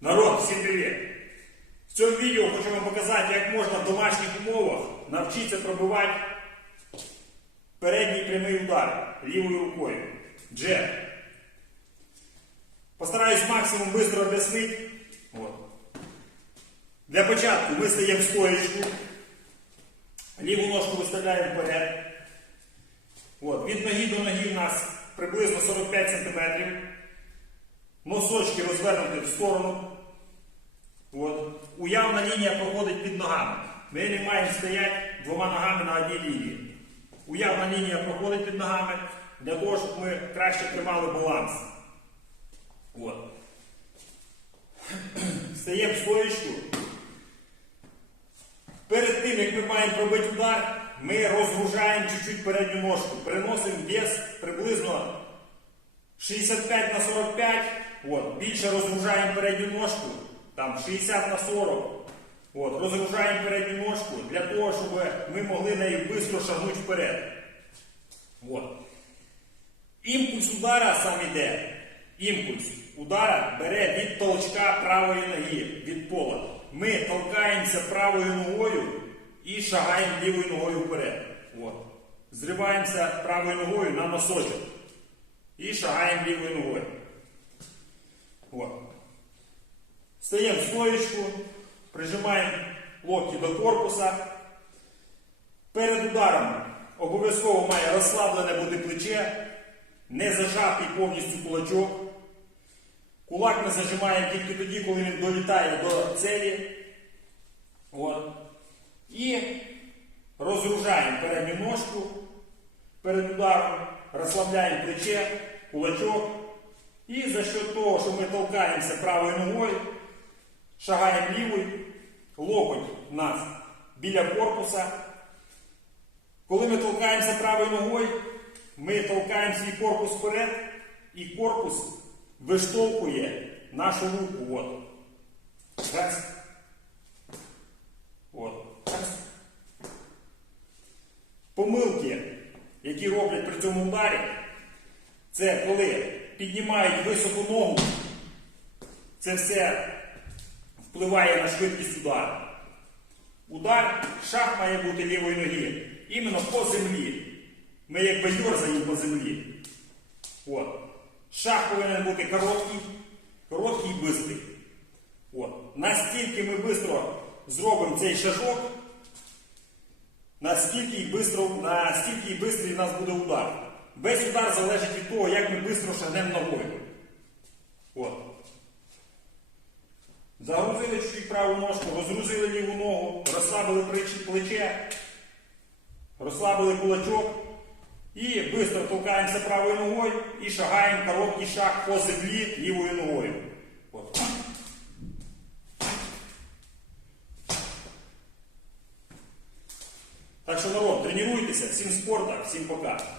Народ, всім привіт! В цьому відео хочу вам показати, як можна в домашніх умовах навчитися пробивати передній прямий удар лівою рукою. Джеб. Постараюсь максимум швидко об'яснити. Для початку ми стаємо. Ліву ножку виставляємо вперед. От. Від ноги до ноги у нас приблизно 45 см. Носочки розвернуті в сторону. От. Уявна лінія проходить під ногами. Ми не маємо стояти двома ногами на одній лінії. Уявна лінія проходить під ногами для того, щоб ми краще тримали баланс. От. Стаємо в. Перед тим, як ми маємо пробити удар, ми розгружаємо чуть-чуть передню ножку. Переносимо вес приблизно 65 на 45. От, більше розгружаємо передню ножку. Там 60 на 40. От, розгружаємо передню ножку для того, щоб ми могли нею швидко шагнути вперед. От. Імпульс удара сам іде. Імпульс удара бере від толчка правої ноги від пола. Ми толкаємося правою ногою і шагаємо лівою ногою вперед. От. Зриваємося правою ногою на носочок. І шагаємо лівою ногою. От. Стаємо в стоечку, прижимаємо локті до корпуса. Перед ударом обов'язково має розслаблене бути плече, не зажатий повністю кулачок. Кулак ми зажимаємо тільки тоді, коли він долітає до цілі. От. І розгружаємо передню ножку перед ударом, розслабляємо плече, кулачок. І за що того, що ми толкаємося правою ногою, шагаємо лівою, локоть нас біля корпуса. Коли ми толкаємося правою ногою, ми толкаємо свій корпус вперед, і корпус виштовхує нашу руку. От. Раз. От. Раз. Помилки, які роблять при цьому ударі, це коли піднімають високу ногу, це все впливає на швидкість удару. Удар, шаг має бути лівої ноги, іменно по землі. Ми якби йорзаємо по землі. От. Шаг повинен бути короткий, короткий і бистрий. От. Наскільки ми швидко зробимо цей шажок, настільки і бистрий у нас буде удар. Весь удар залежить від того, як ми швидко шагнемо ногою. От. Загрузили чуть праву ножку, розгрузили ліву ногу, розслабили плече- розслабили кулачок і швидко толкаємося правою ногою і шагаємо короткий шаг по землі лівою ногою. От. Так що народ, тренуйтеся, всім спорта, всім пока.